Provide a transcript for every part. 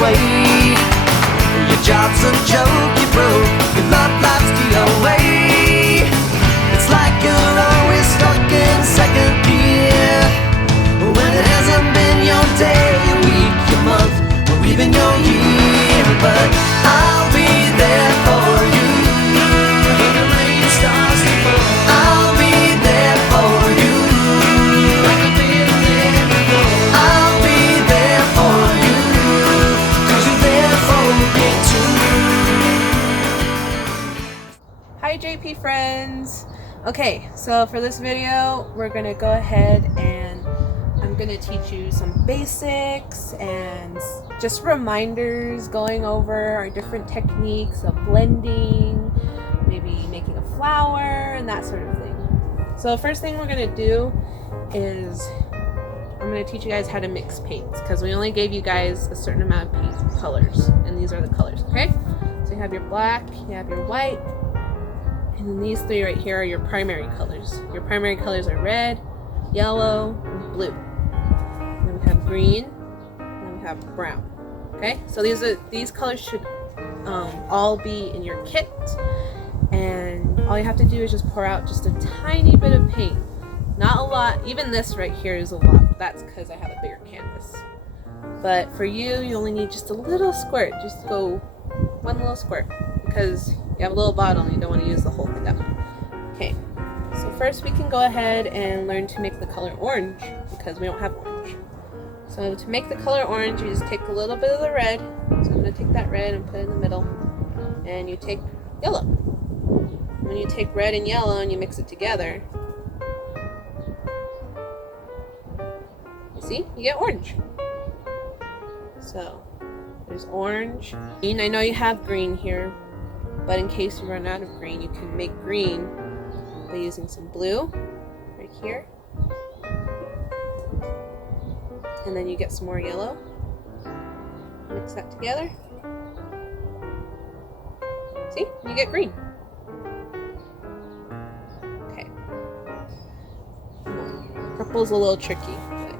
way. Your job's a joke, you broke, your love life's the away. It's like you're always stuck in second gear, when it hasn't been your day, your week, your month, or even your year. But I'll be there for you when the rain starts to fall. I'll be there for you like I've been there before. I'll be there for you 'cause you're there for me too. Hi JP friends! Okay, so for this video we're gonna go ahead and I'm gonna teach you some basics and just reminders, going over our different techniques of blending, maybe making a flower and that sort of thing. So first thing we're gonna do is I'm gonna teach you guys how to mix paints, because we only gave you guys a certain amount of paint colors, and these are the colors, okay? So you have your black, you have your white, and then these three right here are your primary colors. Your primary colors are red, yellow, and blue. Then we have green, and then we have brown. Okay, so these colors should all be in your kit, and all you have to do is just pour out just a tiny bit of paint. Not a lot. Even this right here is a lot. That's because I have a bigger canvas. But for you, you only need just a little squirt. Just go one little squirt, because you have a little bottle and you don't want to use the whole thing up. Okay, so first we can go ahead and learn to make the color orange, because we don't have orange. So to make the color orange, you just take a little bit of the red. So I'm going to take that red and put it in the middle. And you take yellow. When you take red and yellow and you mix it together, you see? You get orange. So there's orange. Green, I know you have green here, but in case you run out of green, you can make green by using some blue right here. And then you get some more yellow. Mix that together. See? You get green. Okay. Purple's a little tricky, but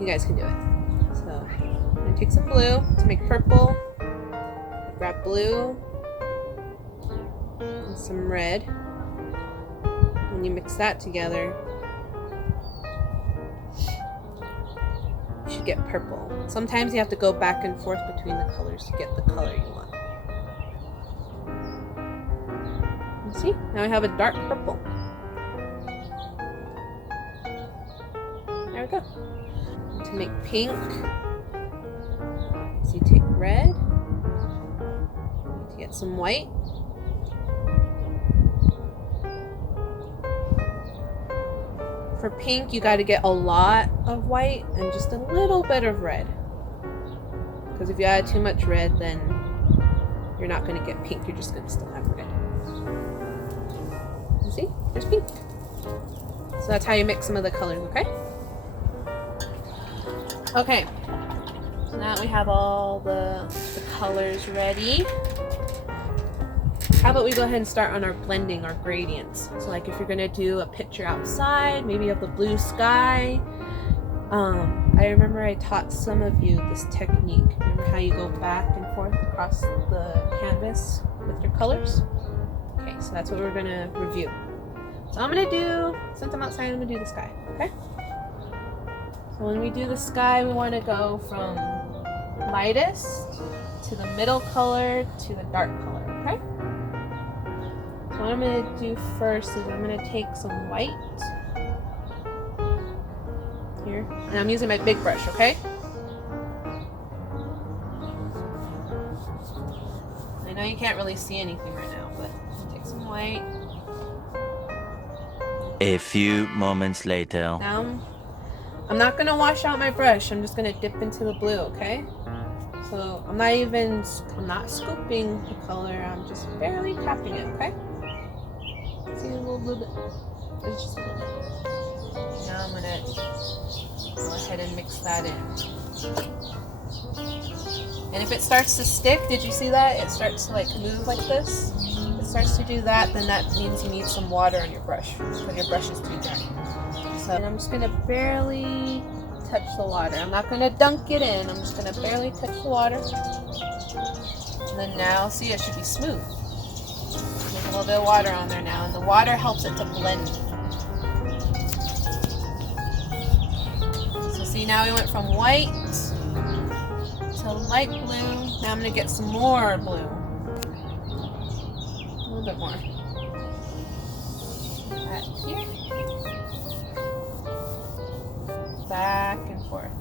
you guys can do it. So I'm going to take some blue to make purple. Grab blue and some red. When you mix that together, you should get purple. Sometimes you have to go back and forth between the colors to get the color you want. You see? Now we have a dark purple. There we go. To make pink, so you take red, to get some white. For pink, you got to get a lot of white and just a little bit of red. Because if you add too much red, then you're not going to get pink. You're just going to still have red. You see? There's pink. So that's how you mix some of the colors, okay? Okay. So now we have all the colors ready. How about we go ahead and start on our blending, our gradients. So like if you're gonna do a picture outside, maybe of the blue sky. I remember I taught some of you this technique. Remember how you go back and forth across the canvas with your colors? Okay, so that's what we're gonna review. So I'm gonna do, since I'm outside, I'm gonna do the sky, okay? So when we do the sky, we wanna go from lightest to the middle color to the dark color, okay? So what I'm going to do first is I'm going to take some white here, and I'm using my big brush, okay? I know you can't really see anything right now, but I'll take some white. A few moments later. Now I'm not going to wash out my brush, I'm just going to dip into the blue, okay? So I'm not scooping the color, I'm just barely tapping it, okay? See a little bit. It's just a little bit. Now I'm gonna go ahead and mix that in. And if it starts to stick, did you see that? It starts to like move like this. If it starts to do that, then that means you need some water on your brush, because your brush is too dry. So I'm just gonna barely touch the water. I'm not going to dunk it in. I'm just going to barely touch the water. And then now, see, it should be smooth. There's a little bit of water on there now, and the water helps it to blend. So see, now we went from white to light blue. Now I'm going to get some more blue. A little bit more. Right here. Back and forth.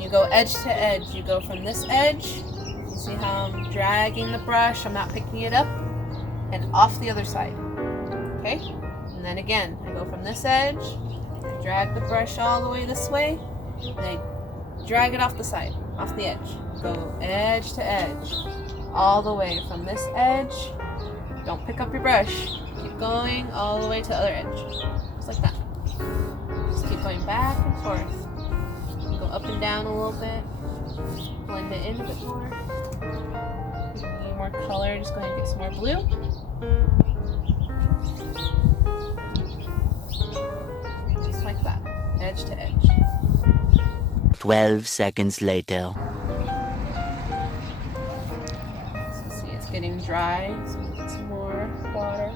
You go edge to edge. You go from this edge. You see how I'm dragging the brush? I'm not picking it up. And off the other side. Okay? And then again, I go from this edge. I drag the brush all the way this way. And I drag it off the side, off the edge. Go edge to edge. All the way from this edge. Don't pick up your brush. Keep going all the way to the other edge. Just like that. Just keep going back and forth. You go up and down a little bit. Blend it in a bit more. If you need more color, just go ahead and get some more blue. Just like that. Edge to edge. 12 seconds later. So see, it's getting dry. So we get some more water.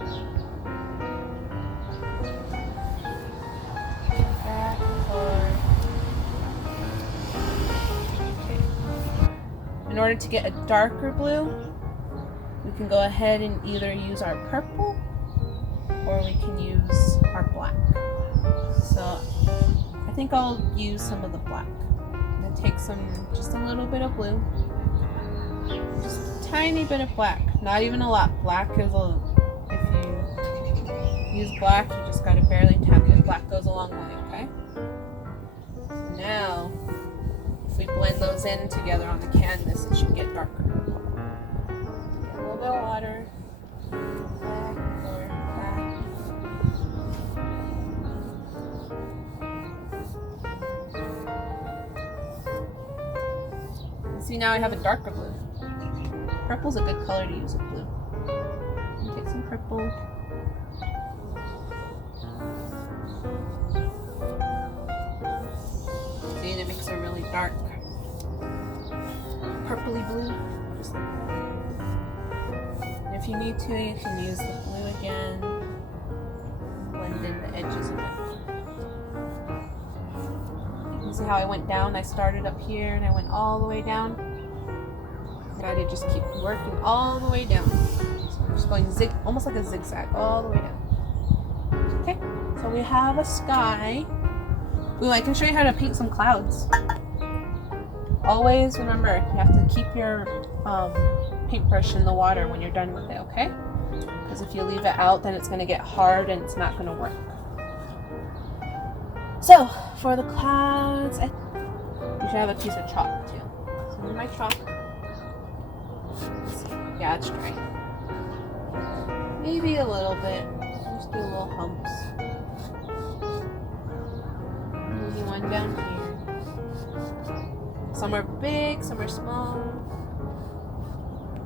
Back and forth. Okay. In order to get a darker blue, we can go ahead and either use our purple or we can use our black. So I think I'll use some of the black. I'm gonna take just a little bit of blue, just a tiny bit of black, not even a lot. Black is if you use black, you just gotta barely tap it. Black goes a long way, okay? So now, if we blend those in together on the canvas, it should get darker. Get a little bit of water, back and forth, back. See, now I have a darker blue. Purple's a good color to use with blue. Take some purple. See, and it makes a really dark purpley blue. Just like that. And if you need to, you can use the blue again. Blend in the edges of it. You see how I went down? I started up here and I went all the way down. I gotta just keep working all the way down. So I'm just going almost like a zigzag all the way down. Okay, so we have a sky. Ooh, I can show you how to paint some clouds. Always remember, you have to keep your paintbrush in the water when you're done with it, okay? Because if you leave it out, then it's gonna get hard and it's not gonna work. So, for the clouds, you should have a piece of chalk too. So here's my chalk. Yeah, it's dry. Maybe a little bit. Just do little humps. Maybe one down here. Some are big, some are small.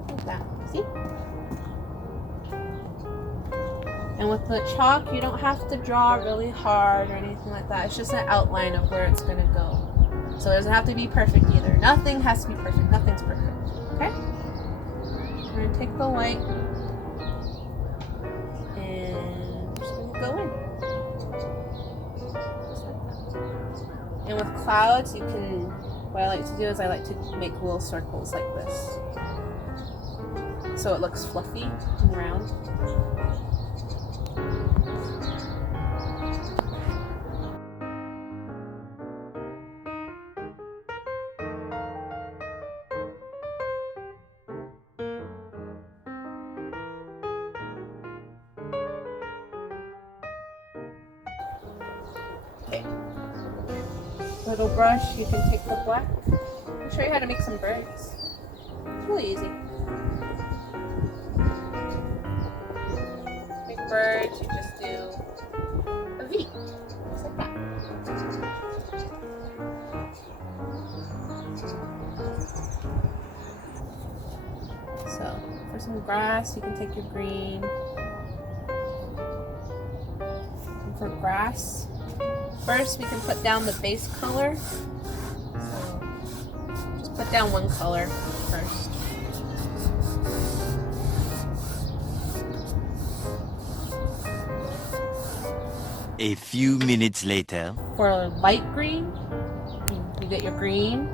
Like that. See? And with the chalk, you don't have to draw really hard or anything like that. It's just an outline of where it's going to go. So it doesn't have to be perfect either. Nothing has to be perfect. Nothing's perfect. Okay? We're going to take the white and we're just going to go in. Just like that. And with clouds, you can, what I like to do is I like to make little circles like this. So it looks fluffy and round. Okay. Little brush, you can take the black. I'll show you how to make some birds. It's really easy. Make birds, you just do a V. Just like that. So, for some grass, you can take your green. And for grass, first we can put down the base color. So just put down one color first. A few minutes later. For light green, you get your green.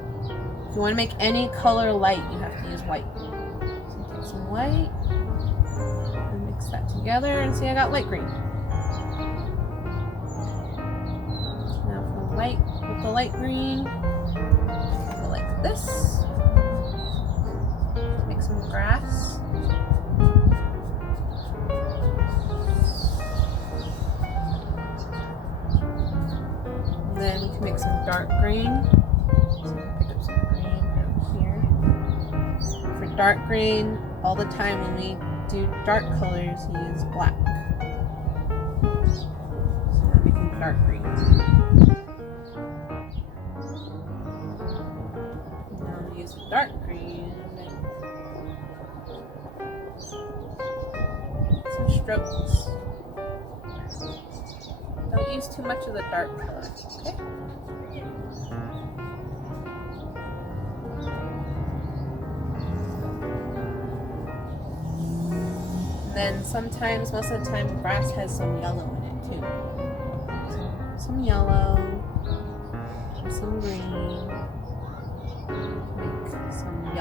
If you want to make any color light, you have to use white. So take some white and mix that together, and see I got light green. So now for light, with the light green, go like this. Make some grass. Then we can make some dark green. So pick up some green down here. For dark green, all the time when we do dark colors, use black. So now making dark green. Now we use the dark green. Some strokes. Don't use too much of the dark color, okay? And then sometimes, most of the time, grass has some yellow in it too. So some yellow, some green, make some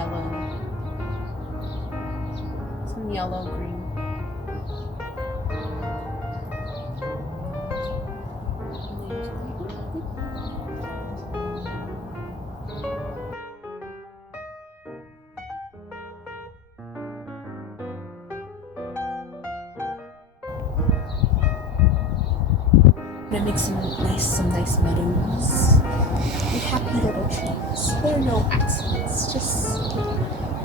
yellow green. Gonna make some nice meadows and happy little trees. There are no accidents, just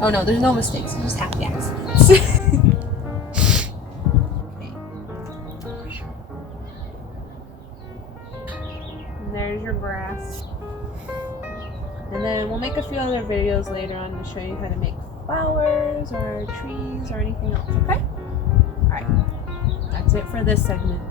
oh no, there's no mistakes, there's just happy accidents. Okay. And there's your grass. And then we'll make a few other videos later on to show you how to make flowers or trees or anything else, okay? Alright. That's it for this segment.